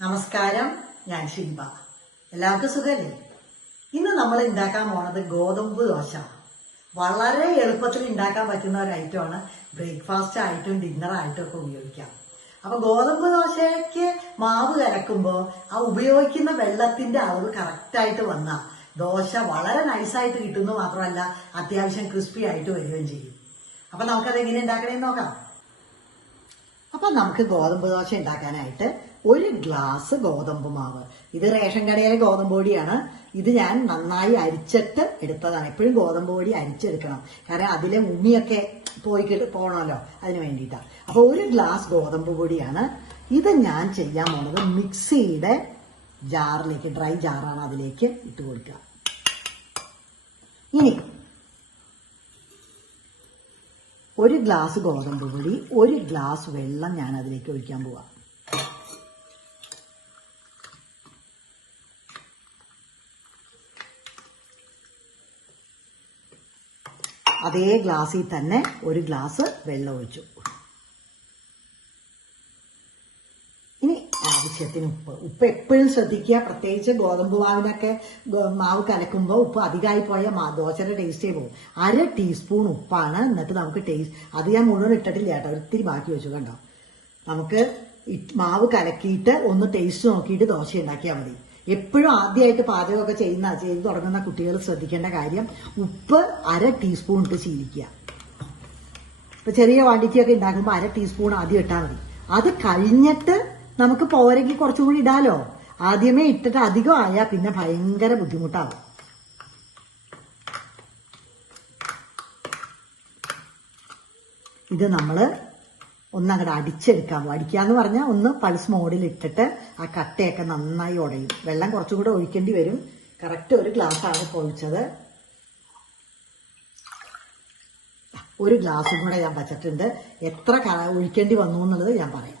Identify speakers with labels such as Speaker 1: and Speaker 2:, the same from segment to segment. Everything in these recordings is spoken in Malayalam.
Speaker 1: നമസ്കാരം ഞാൻ ശില്പ എല്ലാവർക്കും സുഖല്ലേ? ഇന്ന് നമ്മൾ ഉണ്ടാക്കാൻ പോണത് ഗോതമ്പ് ദോശ വളരെ എളുപ്പത്തിൽ ഉണ്ടാക്കാൻ പറ്റുന്ന ഒരു ഐറ്റമാണ് ബ്രേക്ക്ഫാസ്റ്റ് ആയിട്ടും ഡിന്നർ ആയിട്ടും ഒക്കെ ഉപയോഗിക്കാം. അപ്പൊ ഗോതമ്പ് ദോശയ്ക്ക് മാവ് കലക്കുമ്പോൾ ആ ഉപയോഗിക്കുന്ന വെള്ളത്തിന്റെ അളവ് കറക്റ്റായിട്ട് വന്നാൽ ദോശ വളരെ നൈസായിട്ട് കിട്ടുന്നു മാത്രമല്ല അത്യാവശ്യം ക്രിസ്പി ആയിട്ട് വരികയും ചെയ്യും. അപ്പൊ നമുക്കത് എങ്ങനെ ഉണ്ടാക്കണേന്ന് നോക്കാം. അപ്പൊ നമുക്ക് ഗോതമ്പ് ദോശ ഉണ്ടാക്കാനായിട്ട് ഒരു ഗ്ലാസ് ഗോതമ്പ് മാവ്. ഇത് റേഷൻ കടയിലെ ഗോതമ്പ് പൊടിയാണ്. ഇത് ഞാൻ നന്നായി അരിച്ചിട്ട് എടുത്തതാണ്. എപ്പോഴും ഗോതമ്പ് പൊടി അരിച്ചെടുക്കണം. കാരണം അതിലെ ഉമ്മിയൊക്കെ പോയി കിട്ടി പോണമല്ലോ. അതിന് വേണ്ടിയിട്ടാണ് അപ്പോൾ ഒരു ഗ്ലാസ് ഗോതമ്പ് പൊടിയാണ്. ഇത് ഞാൻ ചെയ്യാൻ പോണത് മിക്സിയുടെ ജാറിലേക്ക് ഡ്രൈ ജാറാണ് അതിലേക്ക് ഇട്ട് കൊടുക്കുക. ഇനി ഒരു ഗ്ലാസ് ഗോതമ്പ് പൊടി ഒരു ഗ്ലാസ് വെള്ളം ഞാൻ അതിലേക്ക് ഒഴിക്കാൻ പോവാം. അതേ ഗ്ലാസ്സിൽ തന്നെ ഒരു ഗ്ലാസ് വെള്ളം ഒഴിച്ചു. ഇനി ആവശ്യത്തിന് ഉപ്പ്. ഉപ്പ് എപ്പോഴും ശ്രദ്ധിക്കുക. പ്രത്യേകിച്ച് ഗോതമ്പ് മാവിനൊക്കെ മാവ് കലക്കുമ്പോൾ ഉപ്പ് അധികമായി പോയാൽ മാ ദോശയുടെ ടേസ്റ്റേ പോകും. അര ടീസ്പൂൺ ഉപ്പാണ് എന്നിട്ട് നമുക്ക് ടേസ്റ്റ് അത് ഞാൻ മുഴുവൻ ഇട്ടിട്ടില്ല കേട്ടോ. ഒത്തിരി ബാക്കി വെച്ചു കണ്ടോ. നമുക്ക് മാവ് കലക്കിയിട്ട് ഒന്ന് ടേസ്റ്റ് നോക്കിയിട്ട് ദോശ ഉണ്ടാക്കിയാൽ മതി. എപ്പോഴും ആദ്യമായിട്ട് പാചകമൊക്കെ ചെയ്യുന്ന ചെയ്ത് തുടങ്ങുന്ന കുട്ടികൾ ശ്രദ്ധിക്കേണ്ട കാര്യം ഉപ്പ് അര ടീസ്പൂൺ ഇട്ട് ശീലിക്കുക. ഇപ്പൊ ചെറിയ ക്വാണ്ടിറ്റി ഒക്കെ ഉണ്ടാക്കുമ്പോൾ അര ടീസ്പൂൺ ആദ്യം ഇട്ടാൽ മതി. അത് കഴിഞ്ഞിട്ട് നമുക്ക് പോരെങ്കിൽ കുറച്ചും കൂടി ഇടാലോ? ആദ്യമേ ഇട്ടിട്ട് അധികം ആയാൽ പിന്നെ ഭയങ്കര ബുദ്ധിമുട്ടാവും. ഇത് നമ്മൾ ഒന്നങ്ങടെ അടിച്ചെടുക്കാൻ പോകും എന്ന് പറഞ്ഞാൽ ഒന്ന് പൾസ് മോഡിൽ ഇട്ടിട്ട് ആ കട്ടയൊക്കെ നന്നായി ഉടയും. വെള്ളം കുറച്ചും കൂടെ ഒഴിക്കേണ്ടി വരും. കറക്റ്റ് ഒരു ഗ്ലാസ് ആണ് ഇപ്പോൾ ഒഴിച്ചത് ഒരു ഗ്ലാസ്സും കൂടെ ഞാൻ വച്ചിട്ടുണ്ട്. എത്ര ഒഴിക്കേണ്ടി വന്നു എന്നുള്ളത് ഞാൻ പറയാം.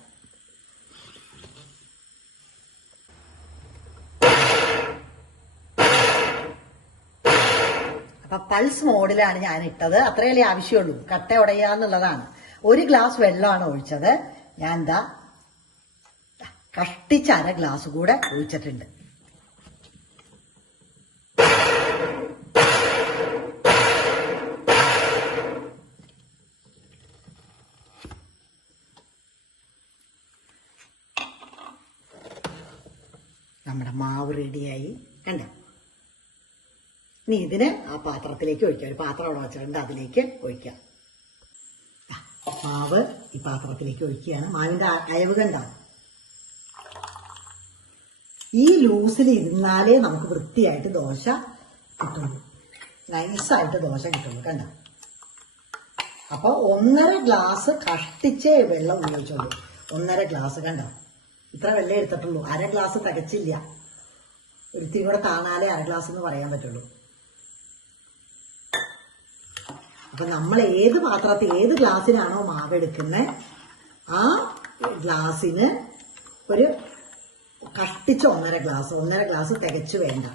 Speaker 1: അപ്പൊ പൾസ് മോഡിലാണ് ഞാൻ ഇട്ടത് അത്രയല്ലേ ആവശ്യമുള്ളൂ. കട്ട ഉടയാന്നുള്ളതാണ്. ഒരു ഗ്ലാസ് വെള്ളമാണ് ഒഴിച്ചത്. ഞാൻ എന്താ കഷ്ടിച്ച് അര ഗ്ലാസ് കൂടെ ഒഴിച്ചിട്ടുണ്ട്. നമ്മുടെ മാവ് റെഡിയായി. കണ്ട? ഇനി ഇതിന് ആ പാത്രത്തിലേക്ക് ഒഴിക്കാം. ഒരു പാത്രം അവിടെ വെച്ചിട്ടുണ്ട്. അതിലേക്ക് ഒഴിക്കാം. മാവ് ഈ പാത്രത്തിലേക്ക് ഒഴിക്കുകയാണ്. മാവിന്റെ അ- അയവ് കണ്ടോ? ഈ ലൂസിൽ ഇരുന്നാലേ നമുക്ക് വൃത്തിയായിട്ട് ദോശ കിട്ടുള്ളൂ. നൈസായിട്ട് ദോശ കിട്ടുള്ളൂ കണ്ട? അപ്പൊ ഒന്നര ഗ്ലാസ് കഷ്ടിച്ചേ വെള്ളം ഉപയോഗിച്ചുള്ളൂ ഒന്നര ഗ്ലാസ് കണ്ട? ഇത്ര വെള്ളം എടുത്തിട്ടുള്ളൂ. അര ഗ്ലാസ് തികച്ചില്ല. ഒരുത്തിയും കൂടെ താണാലേ അര ഗ്ലാസ് എന്ന് പറയാൻ പറ്റുള്ളൂ. അപ്പൊ നമ്മൾ ഏത് പാത്രത്തിൽ ഏത് ഗ്ലാസ്സിനാണോ മാവ് എടുക്കുന്നത് ആ ഗ്ലാസ്സിന് ഒരു കഷ്ടിച്ച ഒന്നര ഗ്ലാസ് ഒന്നര ഗ്ലാസ് തികച്ചു വേണ്ട.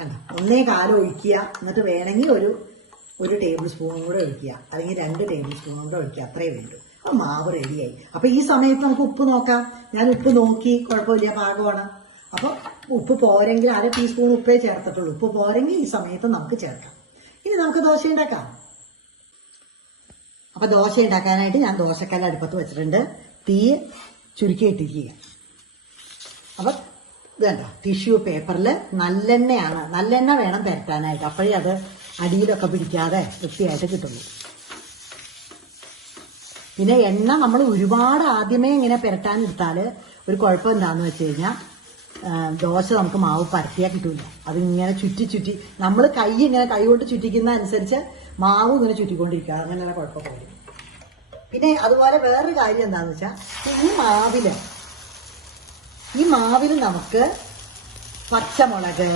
Speaker 1: കണ്ടോ? ഒന്നേ കാലം ഒഴിക്കുക എന്നിട്ട് വേണമെങ്കിൽ ഒരു ഒരു ടേബിൾ സ്പൂണും കൂടെ ഒഴിക്കുക അല്ലെങ്കിൽ രണ്ട് ടേബിൾ സ്പൂണും കൂടെ ഒഴിക്കുക അത്രേ വേണ്ടൂ. അപ്പൊ മാവ് റെഡിയായി. അപ്പൊ ഈ സമയത്ത് നമുക്ക് ഉപ്പ് നോക്കാം. ഞാൻ ഉപ്പ് നോക്കി കുഴപ്പമില്ല പാകമാണ്. അപ്പൊ ഉപ്പ് പോരെങ്കിൽ അര ടീസ്പൂൺ ഉപ്പേ ചേർത്തിട്ടുള്ളൂ. ഉപ്പ് പോരെങ്കിൽ ഈ സമയത്ത് നമുക്ക് ചേർക്കാം. ഇനി നമുക്ക് ദോശ ഉണ്ടാക്കാം. അപ്പൊ ദോശ ഉണ്ടാക്കാനായിട്ട് ഞാൻ ദോശക്കല്ല് അടുപ്പത്ത് വെച്ചിട്ടുണ്ട്. തീ ചുരുക്കി ഇട്ടിരിക്കുക അപ്പൊ ഇത് കണ്ടോ? ടിഷ്യൂ പേപ്പറിൽ നല്ലെണ്ണയാണ്. നല്ലെണ്ണ വേണം പരത്താനായിട്ട്. അപ്പോഴേ അത് അടിയിലൊക്കെ പിടിക്കാതെ വൃത്തിയായിട്ട് കിട്ടുള്ളൂ. പിന്നെ എണ്ണ നമ്മൾ ഒരുപാട് ആദ്യമേ ഇങ്ങനെ പുരട്ടാൻ എടുത്താൽ ഒരു കുഴപ്പം എന്താണെന്ന് വെച്ച് കഴിഞ്ഞാൽ ദോശ നമുക്ക് മാവ് പരത്തിയാൽ കിട്ടൂല. അതിങ്ങനെ ചുറ്റി ചുറ്റി നമ്മൾ കൈ ഇങ്ങനെ കൈ കൊണ്ട് ചുറ്റിക്കുന്ന അനുസരിച്ച് മാവ് ഇങ്ങനെ ചുറ്റിക്കൊണ്ടിരിക്കുക അങ്ങനെ കുഴപ്പമൊക്കെ വരും പിന്നെ അതുപോലെ വേറൊരു കാര്യം എന്താണെന്ന് വെച്ചാൽ ഈ മാവിൽ ഈ മാവിൽ നമുക്ക് പച്ചമുളക്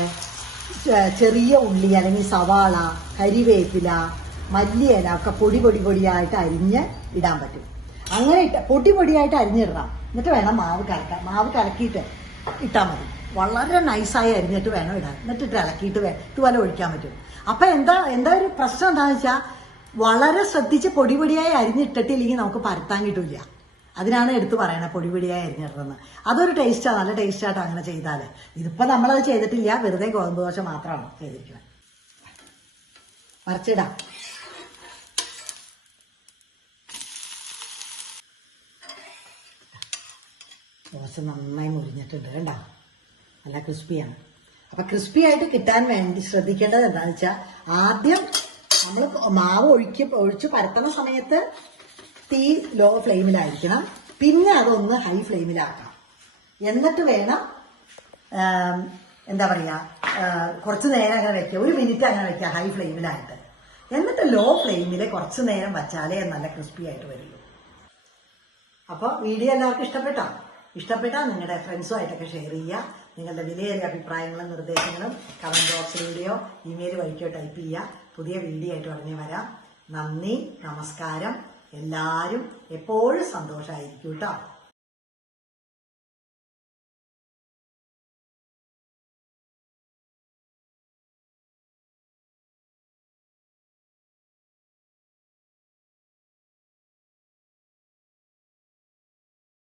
Speaker 1: ചെറിയ ഉള്ളി അല്ലെങ്കിൽ സവാള കരിവേപ്പില മല്ലിയില ഒക്കെ പൊടി പൊടി പൊടിയായിട്ട് അരിഞ്ഞ് ഇടാൻ പറ്റും. അങ്ങനെ ഇട്ട പൊടി പൊടിയായിട്ട് അരിഞ്ഞിടണം. എന്നിട്ട് വേണം മാവ് കലക്കാൻ. മാവ് കലക്കിയിട്ട് ഇട്ടാൽ മതി. വളരെ നൈസായി അരിഞ്ഞിട്ട് വേണം ഇടാൻ. എന്നിട്ട് ഇട്ട് ഇളക്കിയിട്ട് വേ ഇതുപോലെ ഒഴിക്കാൻ പറ്റും. അപ്പം എന്താ എന്താ ഒരു പ്രശ്നം എന്താണെന്ന് വെച്ചാൽ വളരെ ശ്രദ്ധിച്ച് പൊടി പൊടിയായി അരിഞ്ഞിട്ടിട്ടില്ലെങ്കിൽ നമുക്ക് പരത്താൻ കിട്ടില്ല. അതിനാണ് എടുത്തു പറയണത് പൊടി പൊടിയായി അരിഞ്ഞിടുന്നത് അതൊരു ടേസ്റ്റാണ് നല്ല ടേസ്റ്റായിട്ട് അങ്ങനെ ചെയ്താൽ ഇതിപ്പോൾ നമ്മളത് ചെയ്തിട്ടില്ല. വെറുതെ ഗോതമ്പ് ദോശ മാത്രമാണ് ചെയ്തിരിക്കുന്നത് മറിച്ചിടാം ദോശ നന്നായി മുരിഞ്ഞിട്ടുണ്ട് കണ്ടോ? നല്ല ക്രിസ്പിയാണ്. അപ്പൊ ക്രിസ്പി ആയിട്ട് കിട്ടാൻ വേണ്ടി ശ്രദ്ധിക്കേണ്ടത് എന്താണെന്ന് വെച്ചാൽ ആദ്യം നമ്മൾ മാവ് ഒഴിക്ക് ഒഴിച്ച് പരത്തുന്ന സമയത്ത് തീ ലോ ഫ്ലെയിമിലായിരിക്കണം. പിന്നെ അതൊന്ന് ഹൈ ഫ്ലെയിമിലാക്കണം. എന്നിട്ട് വേണം എന്താ പറയാ കുറച്ച് നേരം അങ്ങനെ വെക്കുക. ഒരു മിനിറ്റ് അങ്ങനെ വെക്കുക ഹൈ ഫ്ലെയിമിലായിട്ട്. എന്നിട്ട് ലോ ഫ്ലെയിമിൽ കുറച്ച് നേരം വച്ചാലേ നല്ല ക്രിസ്പി ആയിട്ട് വരുള്ളൂ. അപ്പോൾ വീഡിയോ എല്ലാവർക്കും ഇഷ്ടപ്പെട്ടോ? ഇഷ്ടപ്പെട്ടാൽ നിങ്ങളുടെ ഫ്രണ്ട്സുമായിട്ടൊക്കെ ഷെയർ ചെയ്യുക. നിങ്ങളുടെ വിലയേറിയ അഭിപ്രായങ്ങളും നിർദ്ദേശങ്ങളും കമന്റ് ബോക്സിലൂടെയോ ഇമെയിൽ വഴിക്കോ ടൈപ്പ് ചെയ്യുക. പുതിയ വീഡിയോ ആയിട്ട് ഉടനെ വരാം. നന്ദി നമസ്കാരം. എല്ലാവരും എപ്പോഴും സന്തോഷമായിരിക്കും കേട്ടോ.